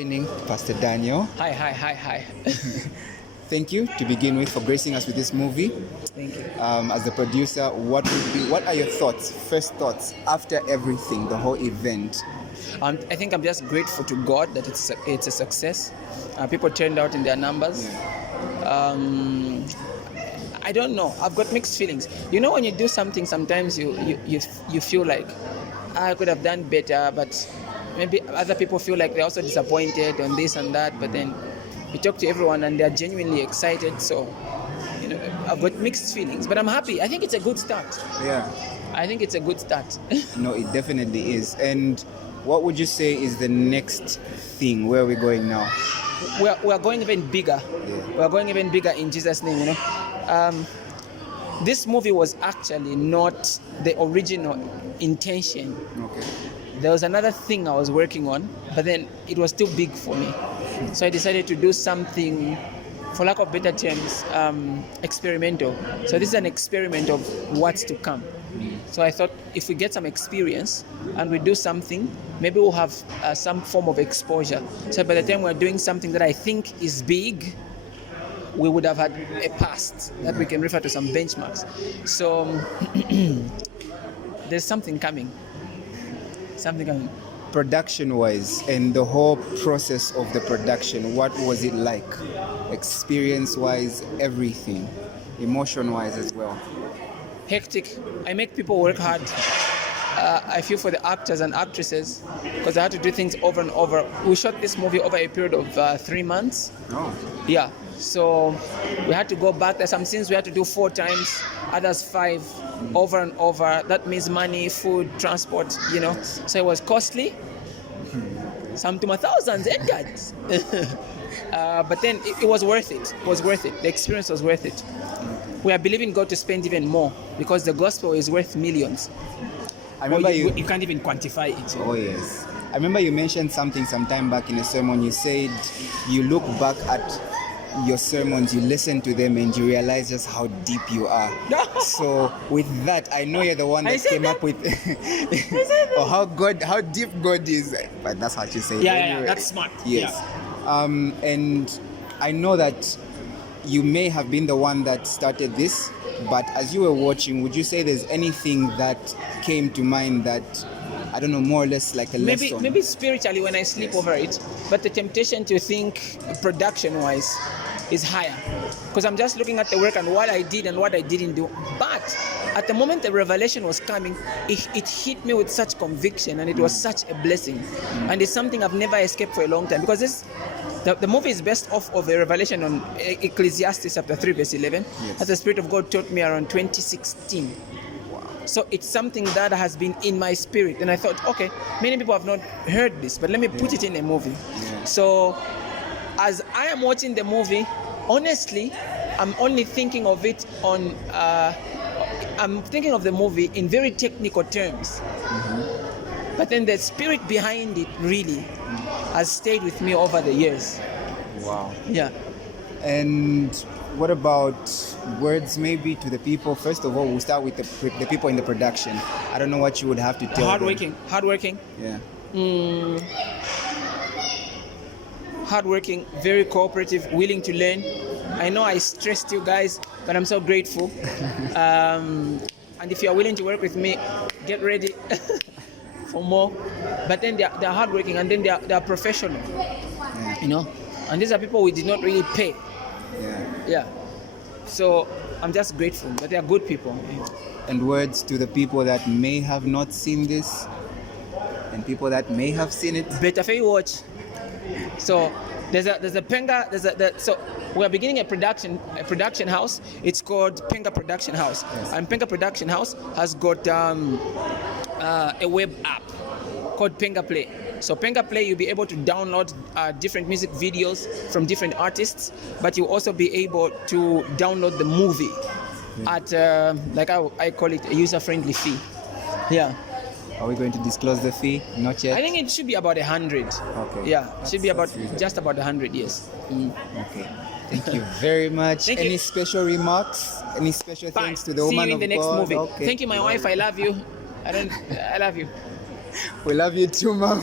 Evening, Pastor Daniel. Hi. Thank you to begin with for gracing us with this movie. Thank you. As the producer, what are your thoughts, first thoughts after everything, the whole event? I think I'm just grateful to God that it's a success. People turned out in their numbers. Yeah. I don't know. I've got mixed feelings. You know, when you do something, sometimes you feel like I could have done better, but maybe other people feel like they're also disappointed on this and that. But then you talk to everyone and they're genuinely excited. So, I've got mixed feelings, but I'm happy. I think it's a good start. Yeah. I think it's a good start. No, it definitely is. And what would you say is the next thing? Where are we going now? We're going even bigger. Yeah. We're going even bigger in Jesus' name, This movie was actually not the original intention. Okay. There was another thing I was working on, but then it was too big for me. So I decided to do something, for lack of better terms, experimental. So this is an experiment of what's to come. So I thought if we get some experience and we do something, maybe we'll have some form of exposure. So by the time we're doing something that I think is big, we would have had a past that we can refer to some benchmarks. So there's something coming. Production-wise, and the whole process of the production, what was it like? Experience-wise, everything. Emotion-wise as well. Hectic. I make people work hard. I feel for the actors and actresses because I had to do things over and over. We shot this movie over a period of 3 months. Oh. Yeah. So we had to go back. There's some scenes we had to do 4 times, others 5, over and over. That means money, food, transport, So it was costly. Some to my thousands, Edgards. But then it was worth it. It was worth it. The experience was worth it. We are believing God to spend even more because the gospel is worth millions. I remember you can't even quantify it. Oh yes. I remember you mentioned something some time back in a sermon. You said you look back at your sermons, you listen to them, and you realize just how deep you are. So with that, I know you're the one that came up with or how deep God is. But that's what you say. Yeah, that's smart. Yes. Yeah. And I know that you may have been the one that started this, but as you were watching, would you say there's anything that came to mind that, I don't know, more or less like a lesson? Maybe spiritually when I sleep over it, but the temptation to think production-wise is higher because I'm just looking at the work and what I did and what I didn't do. But at the moment the revelation was coming, it hit me with such conviction, and it was such a blessing. And it's something I've never escaped for a long time because the movie is based off of a revelation on Ecclesiastes chapter 3 verse 11. Yes. That the Spirit of God taught me around 2016. So it's something that has been in my spirit, and I thought, okay, many people have not heard this, but let me put it in a movie. Yeah. So as I am watching the movie, honestly, I'm only thinking of it on I'm thinking of the movie in very technical terms. But then the spirit behind it really has stayed with me over the years. Wow. Yeah. And what about words maybe to the people? First of all, we'll start with the people in the production. I don't know what you would have to tell them. Hardworking. Yeah. Hardworking, very cooperative, willing to learn. I know I stressed you guys, but I'm so grateful. And if you are willing to work with me, get ready for more. But then they're hardworking, and then they're professional. Yeah. And these are people we did not really pay. Yeah. So I'm just grateful, but they are good people. And words to the people that may have not seen this, and people that may have seen it. Better for you watch. So there's a Penga, so we are beginning a production house. It's called Penga Production House. Yes. And Penga Production House has got a web app called Penga Play. So Penga Play, you'll be able to download different music videos from different artists, but you'll also be able to download the movie at like I call it a user-friendly fee. Yeah. Are we going to disclose the fee? Not yet. I think it should be about 100. Okay. Yeah, it should be about reasonable. just about 100. Yes. Okay. Thank you very much. Thank Any you. special remarks? Any special Bye. thanks to the See woman you in of the next God? movie. Okay. Thank you, my wife. I love you. I love you. We love you too, mom.